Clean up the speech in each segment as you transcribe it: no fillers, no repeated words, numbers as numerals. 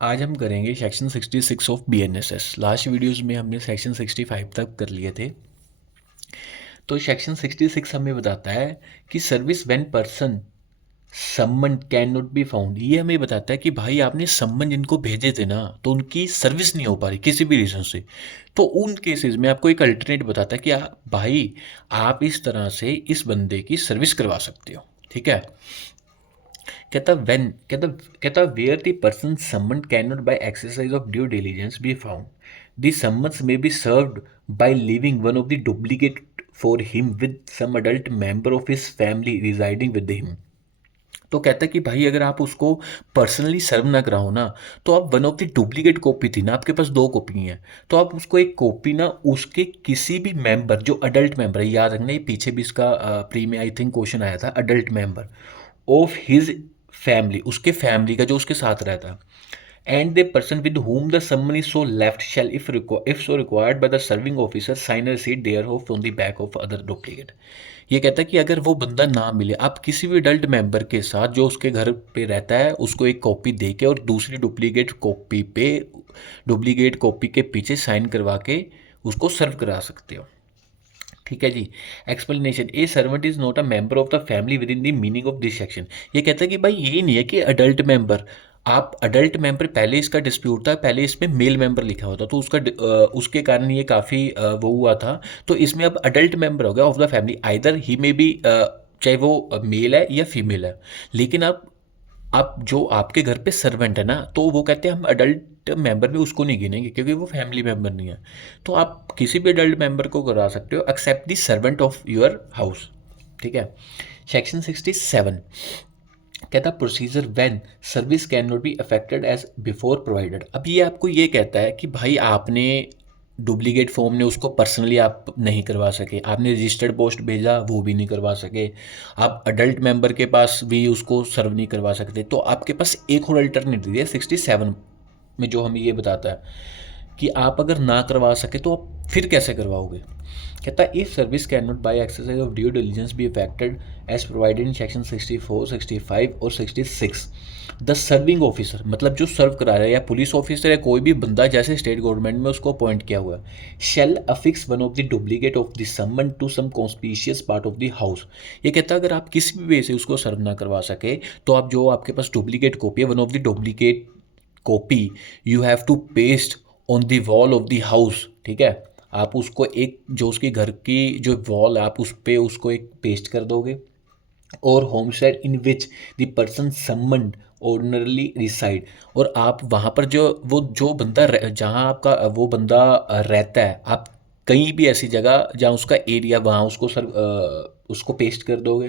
आज हम करेंगे section 66 of BNSS. Last videos में हमने सेक्शन 65 तक कर लिए थे। तो सेक्शन 66 हमें बताता है कि सर्विस व्हेन पर्सन सम्मन कैन नॉट बी फाउंड। ये हमें बताता है कि भाई आपने सम्मन जिनको भेजे थे ना, तो उनकी सर्विस नहीं हो पा रही किसी भी रीज़न से। तो उन केसेस में आपको एक अल्टरनेट बताता है कि भाई आप इस तरह से इस बंदे की सर्विस करवा सकते हो। ठीक है। कहता where the person summon can not by exercise of due diligence be found, the summons may be served by leaving one of the duplicate for him with some adult member of his family residing with him. तो कहता है कि भाई अगर आप उसको personally सर्व ना कराओ ना, तो आप one of the duplicate copy थी ना, आपके पास दो कॉपी हैं, तो आप उसको एक कॉपी ना उसके किसी भी मेंबर जो अडल्ट मेंबर है, याद रखना ये पीछे भी इसका प्री में आई थिंक क्वेश्चन आया था, adult member of his family, उसके फैमिली का जो उसके साथ रहता है, and the person with whom the summon is so left shall if so required by the serving officer sign a receipt thereof on the back of other duplicate। ये कहता है कि अगर वो बंदा ना मिले, आप किसी भी अडल्ट मेंबर के साथ जो उसके घर पे रहता है उसको एक कॉपी दे के और दूसरी डुप्लीकेट कॉपी के पीछे साइन करवा के उसको सर्व करा सकते हो। ठीक है जी। Explanation, a servant is not a member of the family within the meaning of this section. ये कहता है कि भाई ये नहीं है कि अडल्ट मेंबर, आप अडल्ट मेंबर पहले इसका डिस्प्यूट था, पहले इसमें मेल मेंबर लिखा होता तो उसके कारण ये काफ़ी वो हुआ था। तो इसमें अब अडल्ट मेंबर हो गया of the family, either he में बी चाहे वो मेल है या फीमेल है। लेकिन अब जो आपके घर पे सर्वेंट है ना, तो वो कहते हैं हम अडल्ट मेंबर में उसको नहीं गिनेंगे क्योंकि वो फैमिली मेंबर नहीं है। तो आप किसी भी अडल्ट मेंबर को करा सकते हो except the servant of your house. ठीक है। सेक्शन 67 कहता procedure when service can not be affected as before provided. अब ये आपको ये कहता है कि भाई आपने डुप्लीकेट फॉर्म ने उसको पर्सनली आप नहीं करवा सके, आपने रजिस्टर्ड पोस्ट भेजा वो भी नहीं करवा सके, आप अडल्ट मेंबर के पास भी उसको सर्व नहीं करवा सकते, तो आपके पास एक और अल्टरनेटिव है 67 में जो हमें ये बताता है कि आप अगर ना करवा सके तो आप फिर कैसे करवाओगे। कहता है if service can not by exercise of due diligence be affected as provided in section 64, 65 और 66, द सर्विंग ऑफिसर, मतलब जो सर्व करा रहा है या पुलिस ऑफिसर या कोई भी बंदा जैसे स्टेट गवर्नमेंट में उसको अपॉइंट किया हुआ है, shall affix one of the duplicate of the summon to some conspicuous part of the house. ये कहता है अगर आप किसी भी वे से उसको सर्व ना करवा सके, तो आप जो आपके पास डुप्लीकेट कॉपी है, one of the duplicate copy you have to paste on the wall of the house. ठीक है। आप उसको एक जो उसके घर की जो वॉल है आप उस पर उसको एक पेस्ट कर दोगे, और homestead in which the person summoned ordinarily reside, और आप वहाँ पर जो बंदा जहाँ आपका वो बंदा रहता है, आप कहीं भी ऐसी जगह जहाँ उसका एरिया वहाँ उसको पेस्ट कर दोगे।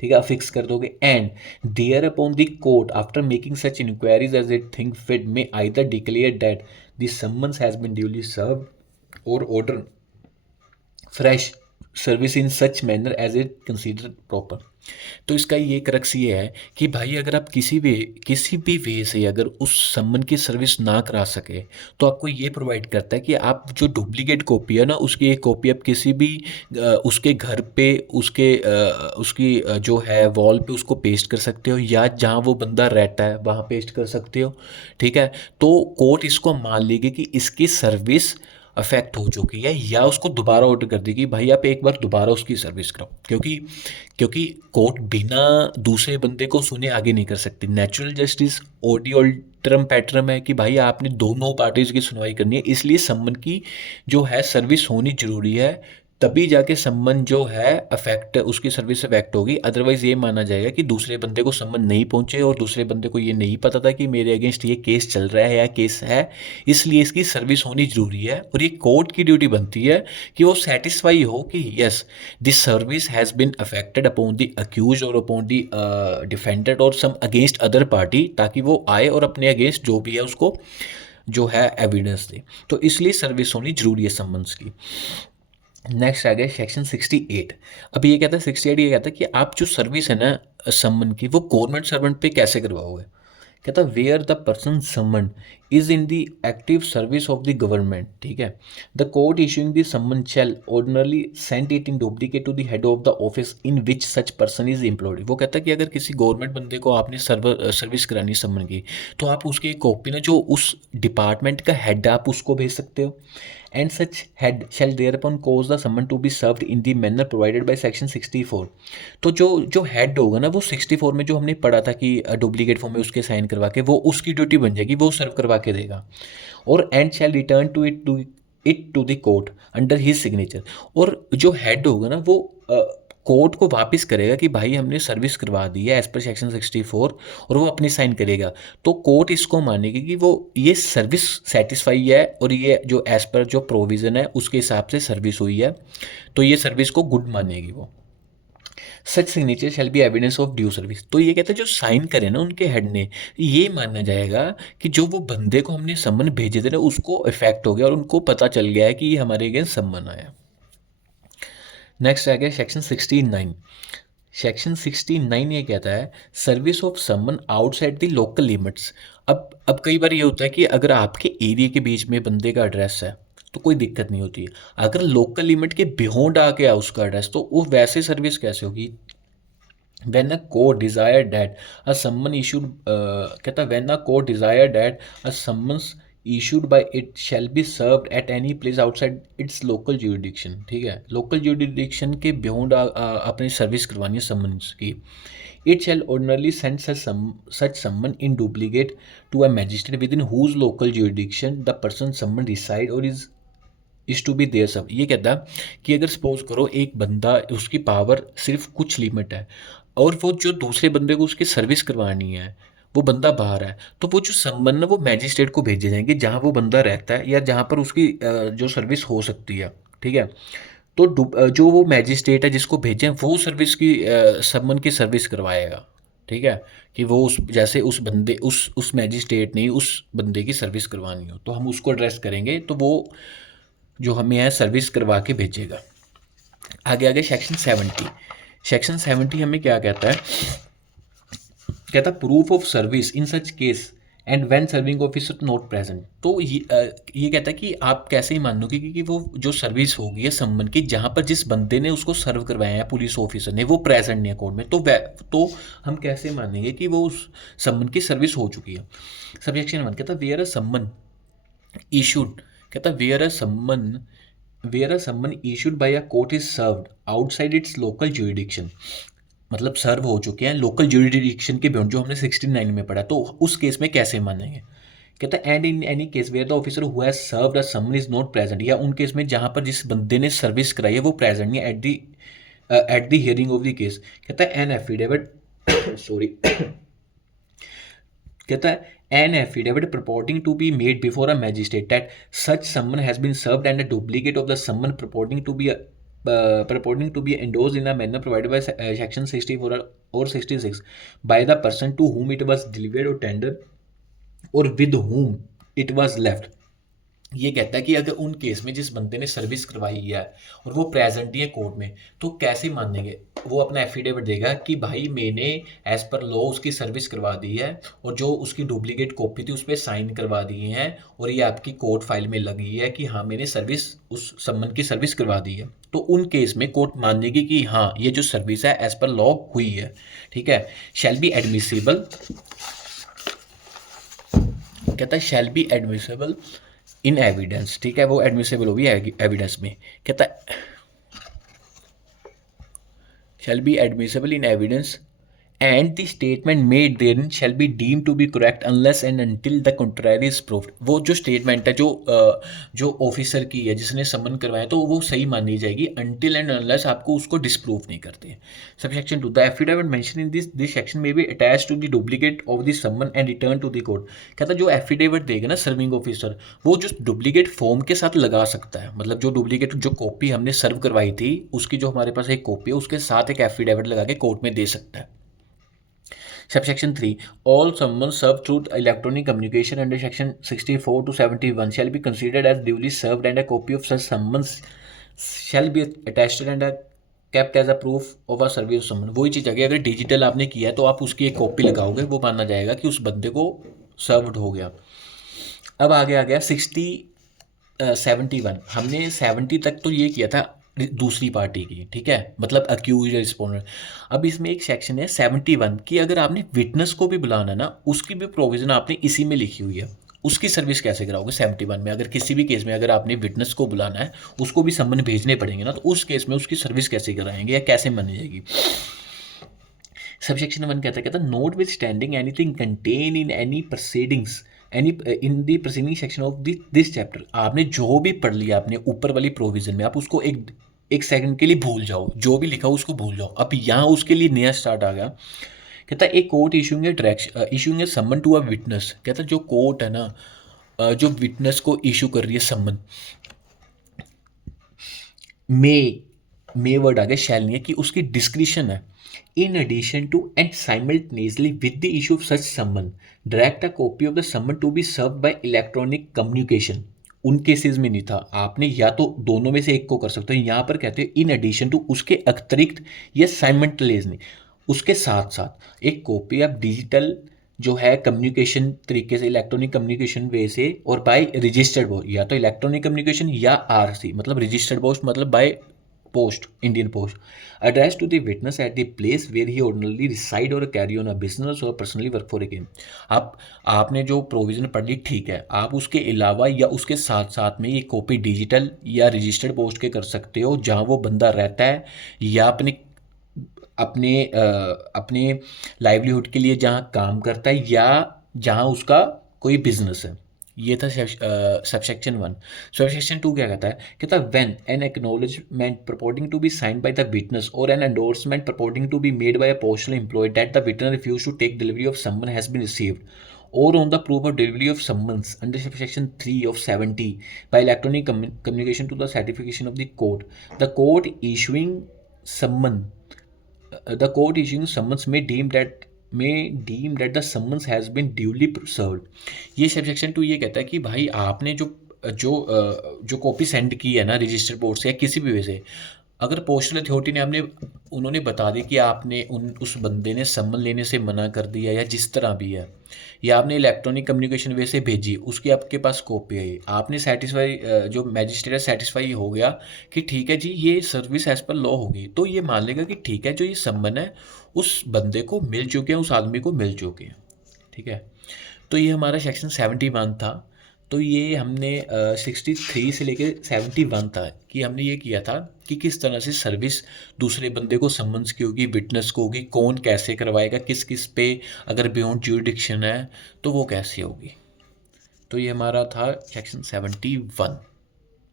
ठीक है, फिक्स कर दोगे। And thereupon the court after making such inquiries as it think fit may either declare that the summons has been duly serve or order fresh service in such manner as it consider proper. तो इसका ये crux ये है कि भाई अगर आप किसी भी वे से अगर उस सम्मन की सर्विस ना करा सके, तो आपको ये प्रोवाइड करता है कि आप जो डुप्लीकेट कॉपी है ना, उसकी एक कॉपी आप किसी भी उसके घर पे उसकी जो है वॉल पे उसको पेस्ट कर सकते हो, या जहाँ वो बंदा रहता है वहाँ पेस्ट कर सकते हो। ठीक है। तो कोर्ट इसको मान लेगी कि इसकी सर्विस अफेक्ट हो चुकी है, या उसको दोबारा ऑर्डर कर देगी भाई आप एक बार दोबारा उसकी सर्विस कराओ, क्योंकि क्योंकि कोर्ट बिना दूसरे बंदे को सुने आगे नहीं कर सकती। नेचुरल जस्टिस ऑडियोल्टरम पैटर्म है कि भाई आपने दोनों पार्टीज की सुनवाई करनी है, इसलिए सम्मन की जो है सर्विस होनी जरूरी है, तभी जाके सम्मन जो है अफेक्ट उसकी सर्विस अफेक्ट होगी। अदरवाइज ये माना जाएगा कि दूसरे बंदे को सम्मन नहीं पहुंचे और दूसरे बंदे को ये नहीं पता था कि मेरे अगेंस्ट ये केस चल रहा है या केस है, इसलिए इसकी सर्विस होनी जरूरी है। और ये कोर्ट की ड्यूटी बनती है कि वो सेटिस्फाई हो कि yes this service has been affected upon the accuse और अपॉन द डिफेंडेड और सम अगेंस्ट अदर पार्टी, ताकि वो आए और अपने अगेंस्ट जो भी है उसको जो है एविडेंस दे। तो इसलिए सर्विस होनी जरूरी है सम्मन्स की। नेक्स्ट आ गया सेक्शन 68। अब ये कहता है 68 ये कहता है कि आप जो सर्विस है ना सम्मन की, वो गवर्नमेंट सर्वेंट पे कैसे करवाओगे। कहता है where the person summon is in the active service of the government, ठीक है, the court issuing the summon shall ordinarily send it in duplicate to the head of the office in which such person is employed. वो कहता है कि अगर किसी government बंदे को आपने सर्विस करानी समन की, तो आप उसकी एक कॉपी ना जो उस डिपार्टमेंट का हेड है आप उसको भेज सकते हो। And such head shall there upon cause the summon to be served in the manner provided by section 64। तो जो जो हेड होगा ना वो 64 में जो हमने पढ़ा था कि डुप्लीकेट फॉर्म में उसके साइन करवा के वो उसकी ड्यूटी बन जाएगी, वो सर्व करवा के देगा। और and shall return it to the court under his signature. और जो हेड होगा ना वो कोर्ट को वापस करेगा कि भाई हमने सर्विस करवा दी है एज पर सेक्शन 64, और वो अपनी साइन करेगा। तो कोर्ट इसको मानेगी कि वो ये सर्विस सेटिस्फाई है और ये जो एज पर जो प्रोविज़न है उसके हिसाब से सर्विस हुई है, तो ये सर्विस को गुड मानेगी वो। Such signature shall be evidence of due service. तो ये कहते हैं जो साइन करे ना उनके हेड ने, ये माना जाएगा कि जो वो बंदे को हमने सम्मन भेजे थे ना उसको इफेक्ट हो गया और उनको पता चल गया है कि ये हमारे अगेंस्ट सम्मन आया। नेक्स्ट आ गया सेक्शन 69। सेक्शन 69 ये कहता है service of summon outside the local limits. अब कई बार ये होता है कि अगर आपके एरिया के बीच में बंदे का एड्रेस है तो कोई दिक्कत नहीं होती है, अगर लोकल लिमिट के बियॉन्ड आ गया उसका एड्रेस तो वो वैसे सर्विस कैसे होगी। when a court desired that a summon issued कहता है when a court desired that a summons issued by it shall be served at any place outside its local jurisdiction, ठीक है, local jurisdiction के beyond अपनी service करवानी है summons की। it shall ordinarily send such summon in duplicate to a magistrate within whose local jurisdiction the person summoned reside or is to be there सब। ये कहता है कि अगर सपोज करो एक बंदा उसकी पावर सिर्फ कुछ लिमिट है और वो जो दूसरे बंदे को उसकी सर्विस करवानी है वो बंदा बाहर है, तो वो जो सम्मन है वो मैजिस्ट्रेट को भेजे जाएंगे जहाँ वो बंदा रहता है या जहाँ पर उसकी जो सर्विस हो सकती है, ठीक है। तो जो वो मैजिस्ट्रेट है जिसको भेजें वो सर्विस की सम्मन की सर्विस करवाएगा, ठीक है, कि वो उस जैसे उस बंदे उस मैजिस्ट्रेट ने उस बंदे की सर्विस करवानी हो तो हम उसको एड्रेस करेंगे तो वो जो हमें है सर्विस करवा के भेजेगा। आगे आगे सेक्शन 70। सेक्शन 70 हमें क्या कहता है, कहता है proof of service in such case and when serving officer not present. तो ये कहता है कि आप कैसे ही मान लोगे कि वो जो सर्विस होगी है सम्मन की जहाँ पर जिस बंदे ने उसको सर्व करवाया है पुलिस ऑफिसर ने वो प्रेजेंट नहीं है कोर्ट में, तो हम कैसे मानेंगे कि वो उस सम्मन की सर्विस हो चुकी है। सबसेक्शन 1 कहता है वेयर अ सम्मन इशूड, कहता है वेयर अ सम्मन issued by a court is served outside it's local jurisdiction, मतलब सर्व हो चुके हैं लोकल ज्यूरिडिक्शन के बियॉन्ड जो हमने 69 में पढ़ा, तो उस केस में कैसे मानेंगे। कहता है and in any case where the officer who has served a summon is not present, या उन केस में जहां पर जिस बंदे ने सर्विस कराई है वो प्रेजेंट नहीं at the hearing of the case. कहता है एन एफिडेविट सॉरी कहता है an affidavit purporting to be made before a magistrate that such summon has been served and a duplicate of the summon purporting to be endorsed in a manner provided by section 64 or 66 by the person to whom it was delivered or tendered or with whom it was left। ये कहता है कि अगर उन case में जिस बंदे ने सर्विस करवाई है और वो प्रेजेंट ही है कोर्ट में तो कैसे मानेंगे, वो अपना एफिडेविट देगा कि भाई मैंने एज पर लॉ उसकी सर्विस करवा दी है और जो उसकी डुप्लीकेट कॉपी थी उस पर साइन करवा दिए हैं और ये आपकी कोर्ट फाइल में लगी है कि हाँ मैंने सर्विस उस सम्मन की सर्विस करवा दी है। तो उन केस में कोर्ट मानेगी कि हाँ ये जो सर्विस है एज पर लॉ हुई है, ठीक है। शैल बी एडमिसिबल, कहता है shall be admissible in evidence, ठीक है, वो एडमिसिबल होगी एविडेंस में। कहता है shall be admissible in evidence and the statement made therein shall be deemed to be correct unless and until the contrary is proved। वो जो स्टेटमेंट है जो ऑफिसर की है जिसने समन करवाया तो वो सही मानी जाएगी until and unless आपको उसको डिस्प्रूव नहीं करते। Subsection 2 the affidavit mention in this section may be attach to the duplicate of the summon and return to the court. कहता है जो एफिडेविट देगा ना सर्विंग ऑफिसर वो जो डुप्लीकेट फॉर्म के साथ लगा सकता है, मतलब जो डुप्लीकेट जो कॉपी हमने सर्व करवाई थी उसकी जो हमारे पास एक कॉपी है उसके साथ एक एफिडेविट लगा के कोर्ट में दे सकता है। Subsection 3 all summons served through electronic communication under section 64 to 71 shall be considered as duly served and a copy of such summons shall be attached and kept as a proof of a service of summon। वही चीज़ है अगर digital आपने किया है तो आप उसकी एक कॉपी लगाओगे वो माना जाएगा कि उस बंदे को सर्व्ड हो गया। अब आगे आ गया 71। हमने 70 तक तो ये किया था दूसरी पार्टी की, ठीक है, मतलब अक्यूज या रिस्पोंडेंट। अब इसमें एक सेक्शन है 71 कि अगर आपने विटनेस को भी बुलाना ना, उसकी भी प्रोविज़न आपने इसी में लिखी हुई है। उसकी सर्विस कैसे कराओगे 71 में? अगर किसी भी केस में अगर आपने विटनेस को बुलाना है, उसको भी सम्मन भेजने पड़ेंगे ना, तो उस केस में उसकी सर्विस कैसे कराएंगे या कैसे मानी जाएगी? सबसेक्शन 1 कहता है note with standing anything contain in any proceedings any in the proceeding section of this chapter. आपने जो भी पढ़ लिया अपने ऊपर वाली प्रोविजन में, आप उसको एक सेकंड के लिए भूल जाओ, जो भी लिखा हो उसको भूल जाओ। अब यहाँ उसके लिए नया स्टार्ट आ गया। कहता है a court issuing a direction issuing a summon to a witness. कहता है जो कोर्ट है ना, जो विटनेस को इशू कर रही है समन, मे वर्ड आ गया, शैल नहीं है, कि उसकी डिस्क्रिशन है। In addition to and simultaneously with the issue of such summon direct a copy of the summon to be serve by electronic communication. उन केसेस में नहीं था, आपने या तो दोनों में से एक को कर सकते हो। यहाँ पर कहते हैं इन एडिशन टू, उसके अतिरिक्त, या साइमल्टेनियसली, उसके साथ साथ एक कॉपी ऑफ डिजिटल जो है कम्युनिकेशन तरीके से, इलेक्ट्रॉनिक कम्युनिकेशन वे से, और बाय रजिस्टर्ड पोस्ट, या तो इलेक्ट्रॉनिक कम्युनिकेशन या आरसी मतलब रजिस्टर्ड पोस्ट, मतलब by post, Indian post, addressed to the witness at the place where he ordinarily reside or carry on a business or personally work for again। आपने जो provision पढ़ ली, ठीक है, आप उसके अलावा या उसके साथ साथ में ये कॉपी डिजिटल या रजिस्टर्ड पोस्ट के कर सकते हो, जहाँ वो बंदा रहता है, या अपने अपने अपने लाइवलीहुड के लिए जहाँ काम करता है, या जहाँ उसका कोई बिजनेस है। ये था सबसेक्शन 1। सबसेक्शन 2 क्या कहता है when an acknowledgement purporting to be signed by the witness or an endorsement purporting to be made by a postal employ that the witness refuse to take delivery of summon has been received, or on the proof of delivery of summons under subsection 3 of 70 by electronic communication to the certification of the court, the court issuing summon the court issuing summons may deem that the summons has been duly served। ये subsection 2 ये कहता है कि भाई आपने जो copy send की है ना रजिस्टर बोर्ड से या किसी भी वे से, अगर पोस्टल अथॉरिटी ने उन्होंने बता दी कि आपने उस बंदे ने सम्मन लेने से मना कर दिया, या जिस तरह भी है, या आपने इलेक्ट्रॉनिक कम्युनिकेशन वे से भेजी, उसकी आपके पास कॉपी है, आपने सेटिस्फाई, जो मैजिस्ट्रेट सेटिस्फाई हो गया कि ठीक है जी ये सर्विस एज पर लॉ होगी, तो ये मान लेगा कि ठीक है जो ये सम्मन है उस बंदे को मिल चुके हैं, उस आदमी को मिल चुके हैं। ठीक है, तो ये हमारा सेक्शन 71 था। तो ये हमने 63 से लेकर 71 था कि हमने ये किया था कि किस तरह से सर्विस दूसरे बंदे को समन्स की होगी, विटनेस को होगी, कौन कैसे करवाएगा, किस किस पे, अगर बियॉन्ड ज्यूरिडिक्शन है तो वो कैसे होगी। तो ये हमारा था सेक्शन 71।